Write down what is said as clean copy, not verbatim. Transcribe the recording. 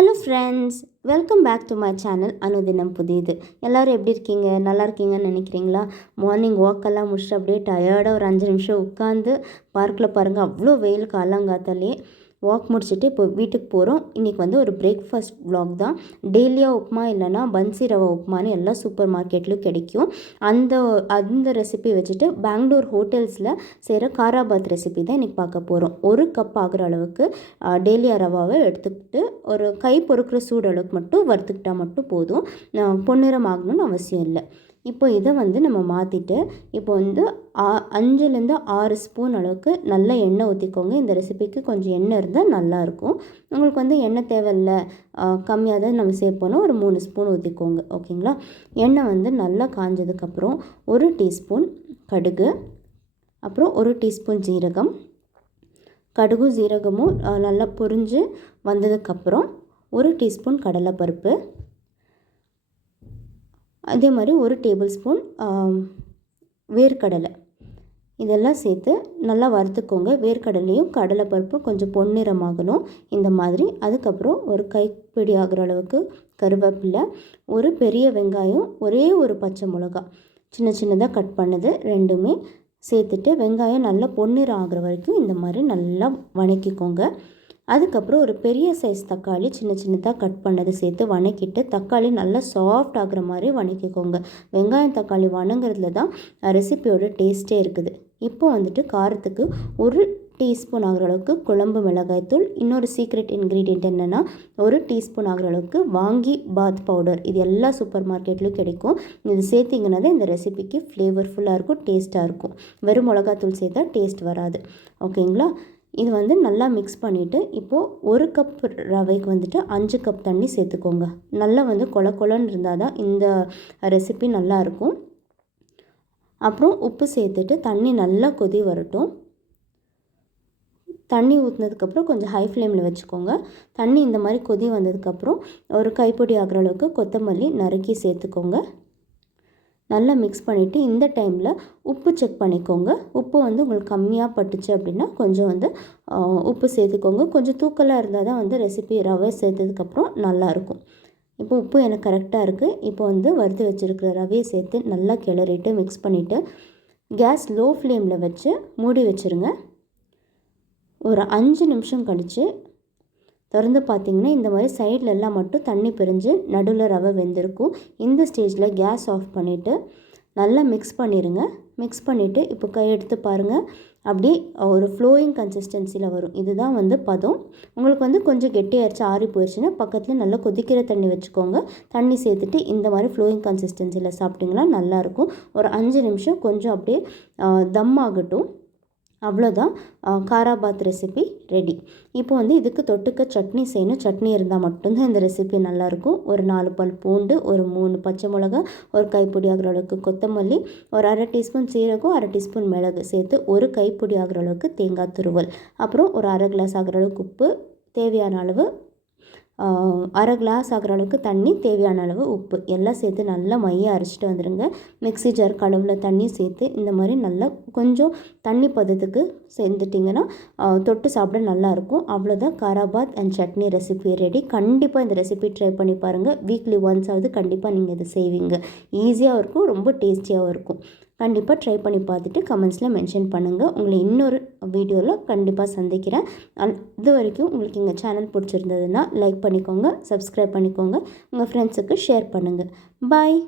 Hello friends, welcome back to my channel அனுதினம் புதியது. எல்லோரும் எப்படி இருக்கீங்க? நல்லா இருக்கீங்கன்னு நினைக்கிறீங்களா? மார்னிங் வாக்கெல்லாம் முடிச்சுட்டு அப்படியே டயர்டாக ஒரு 5 நிமிஷம் உட்காந்து பார்க்கில் பாருங்கள், அவ்வளோ வெயில் காலங்காத்தாலே வாக் முடிச்சுட்டு இப்போ வீட்டுக்கு போகிறோம். இன்றைக்கி ஒரு பிரேக்ஃபாஸ்ட் vlog தான். டெய்லியா உப்புமா இல்லைனா பன்சி ரவை உப்புமான்னு எல்லா சூப்பர் மார்க்கெட்லேயும் கிடைக்கும். அந்த அந்த ரெசிபி வச்சுட்டு பெங்களூர் ஹோட்டல்ஸில் செய்கிற காராபாத் ரெசிபி தான் இன்றைக்கி பார்க்க போகிறோம். 1 கப் ஆகிற அளவுக்கு டெய்லியா ரவாவை எடுத்துக்கிட்டு ஒரு கை பொறுக்கிற சூடு அளவுக்கு மட்டும் வறுத்துக்கிட்டால் மட்டும் போதும். பொன்னிறம் ஆகணும்னு அவசியம் இல்லை. இப்போ இதை நம்ம மாற்றிட்டு இப்போ 5லேருந்து 6 ஸ்பூன் அளவுக்கு நல்ல எண்ணெய் ஊற்றிக்கோங்க. இந்த ரெசிபிக்கு கொஞ்சம் எண்ணெய் இருந்தால் நல்லாயிருக்கும். உங்களுக்கு எண்ணெய் தேவையில்லை, கம்மியாக தான் நம்ம சேர்ப்போன்னா ஒரு 3 ஸ்பூன் ஊற்றிக்கோங்க. ஓகேங்களா? எண்ணெய் நல்லா காஞ்சதுக்கப்புறம் 1 டீஸ்பூன் கடுகு, அப்புறம் 1 டீஸ்பூன் ஜீரகம். கடுகும் ஜீரகமும் நல்லா பொரிஞ்சு வந்ததுக்கப்புறம் 1 டீஸ்பூன் கடலைப்பருப்பு, அதே மாதிரி 1 டேபிள் ஸ்பூன் வேர்க்கடலை. இதெல்லாம் சேர்த்து நல்லா வறுத்துக்கோங்க. வேர்க்கடலையும் கடலைப்பருப்பும் கொஞ்சம் பொன்னிறமாகணும் இந்த மாதிரி. அதுக்கப்புறம் ஒரு கைப்பிடி ஆகிற அளவுக்கு கருவேப்பிலை, ஒரு பெரிய வெங்காயம், ஒரே ஒரு பச்சை மிளகா சின்ன சின்னதாக கட் பண்ணது ரெண்டுமே சேர்த்துட்டு வெங்காயம் நல்லா பொன்னிறம் ஆகிற வரைக்கும் இந்த மாதிரி நல்லா வணக்கிக்கோங்க. அதுக்கப்புறம் ஒரு பெரிய சைஸ் தக்காளி சின்ன சின்னதாக கட் பண்ணது சேர்த்து வணக்கிட்டு தக்காளி நல்லா சாஃப்ட் ஆகிற மாதிரி வணக்கிக்கோங்க. வெங்காயம் தக்காளி வணங்குறதுல தான் ரெசிபியோட டேஸ்ட்டே இருக்குது. இப்போ காரத்துக்கு 1 டீஸ்பூன் ஆகிற அளவுக்கு குழம்பு மிளகாய்த்தூள். இன்னொரு சீக்ரெட் இன்க்ரீடியண்ட் என்னென்னா 1 டீஸ்பூன் ஆகிற அளவுக்கு வாங்கி பாத் பவுடர். இது எல்லா சூப்பர் மார்க்கெட்லேயும் கிடைக்கும். இது சேர்த்திங்கன்னா தான் இந்த ரெசிபிக்கு ஃப்ளேவர்ஃபுல்லாக இருக்கும், டேஸ்ட்டாக இருக்கும். வெறும் மிளகாத்தூள் சேர்த்தா டேஸ்ட் வராது. ஓகேங்களா? இது நல்லா மிக்ஸ் பண்ணிவிட்டு இப்போது 1 கப் ரவைக்கு 5 கப் தண்ணி சேர்த்துக்கோங்க. நல்லா கொல கொலன்னு இருந்தால் தான் இந்த ரெசிபி நல்லாயிருக்கும். அப்புறம் உப்பு சேர்த்துட்டு தண்ணி நல்லா கொதி வரட்டும். தண்ணி ஊற்றினதுக்கப்புறம் கொஞ்சம் ஹை ஃப்ளேமில் வச்சுக்கோங்க. தண்ணி இந்த மாதிரி கொதி வந்ததுக்கப்புறம் ஒரு கைப்பிடி ஆகிற அளவுக்கு கொத்தமல்லி நறுக்கி சேர்த்துக்கோங்க. நல்லா மிக்ஸ் பண்ணிவிட்டு இந்த டைமில் உப்பு செக் பண்ணிக்கோங்க. உப்பு உங்களுக்கு கம்மியாக பட்டுச்சு அப்படின்னா கொஞ்சம் உப்பு சேர்த்துக்கோங்க. கொஞ்சம் தூக்கலாக இருந்தால் தான் ரெசிபி ரவை சேர்த்ததுக்கப்புறம் நல்லாயிருக்கும். இப்போ உப்பு எனக்கு கரெக்டாக இருக்குது. இப்போ வறுத்து வச்சுருக்கிற ரவையை சேர்த்து நல்லா கிளறிட்டு மிக்ஸ் பண்ணிவிட்டு கேஸ் லோ ஃப்ளேமில் வச்சு மூடி வச்சுருங்க. ஒரு 5 நிமிஷம் கழித்து திறந்து பார்த்திங்கன்னா இந்த மாதிரி சைடில் எல்லாம் மட்டும் தண்ணி பிரிஞ்சு நடுவில் ரவை வெந்திருக்கும். இந்த ஸ்டேஜில் கேஸ் ஆஃப் பண்ணிவிட்டு நல்லா மிக்ஸ் பண்ணிடுங்க. மிக்ஸ் பண்ணிவிட்டு இப்போ கை எடுத்து பாருங்கள், அப்படியே ஒரு ஃப்ளோயிங் கன்சிஸ்டன்சியில் வரும். இதுதான் பதம். உங்களுக்கு கொஞ்சம் கெட்டியாகிடுச்சு, ஆறி போயிடுச்சுன்னா பக்கத்தில் நல்லா கொதிக்கிற தண்ணி வச்சுக்கோங்க. தண்ணி சேர்த்துட்டு இந்த மாதிரி ஃப்ளோயிங் கன்சிஸ்டன்சியில் சாப்பிட்டிங்கன்னா நல்லாயிருக்கும். ஒரு 5 நிமிஷம் கொஞ்சம் அப்படியே தம் ஆகட்டும். அவ்வளோதான், காராபாத் ரெசிபி ரெடி. இப்போ இதுக்கு தொட்டுக்க சட்னி செய்யணும். சட்னி இருந்தால் மட்டும்தான் இந்த ரெசிபி நல்லாயிருக்கும். ஒரு 4 பல் பூண்டு, ஒரு 3 பச்சை மிளகா, ஒரு கைப்பிடி ஆகிற அளவுக்கு கொத்தமல்லி, ஒரு அரை டீஸ்பூன் சீரகம், அரை டீஸ்பூன் மிளகு சேர்த்து ஒரு கைப்பிடி ஆகிற அளவுக்கு தேங்காய் துருவல், அப்புறம் ஒரு அரை கிளாஸ் ஆகிற அளவுக்கு உப்பு, தேவையான அளவு அரை கிளாஸ் ஆகிற அளவுக்கு தண்ணி, தேவையான அளவு உப்பு எல்லாம் சேர்த்து நல்லா மைய அரைச்சிட்டு வந்துடுங்க. மிக்ஸி ஜார் கழுவில் தண்ணி சேர்த்து இந்த மாதிரி நல்லா கொஞ்சம் தண்ணி பதத்துக்கு சேர்ந்துட்டிங்கன்னா தொட்டு சாப்பிட நல்லாயிருக்கும். அவ்வளோதான், khara bath and chutney recipe ready. கண்டிப்பாக இந்த ரெசிபி ட்ரை பண்ணி பாருங்கள். வீக்லி ஒன்ஸ் ஆகுது கண்டிப்பாக நீங்கள் இதை செய்வீங்க. ஈஸியாகவும் இருக்கும், ரொம்ப டேஸ்டியாகவும் இருக்கும். கண்டிப்பாக ட்ரை பண்ணி பார்த்துட்டு கமெண்ட்ஸில் மென்ஷன் பண்ணுங்கள். உங்களை இன்னொரு வீடியோவில் கண்டிப்பாக சந்திக்கிறேன். இது வரைக்கும் உங்களுக்கு எங்கள் சேனல் பிடிச்சிருந்ததுன்னா லைக் பண்ணிக்கோங்க, சப்ஸ்கிரைப் பண்ணிக்கோங்க, உங்கள் ஃப்ரெண்ட்ஸுக்கு ஷேர் பண்ணுங்கள். பாய்.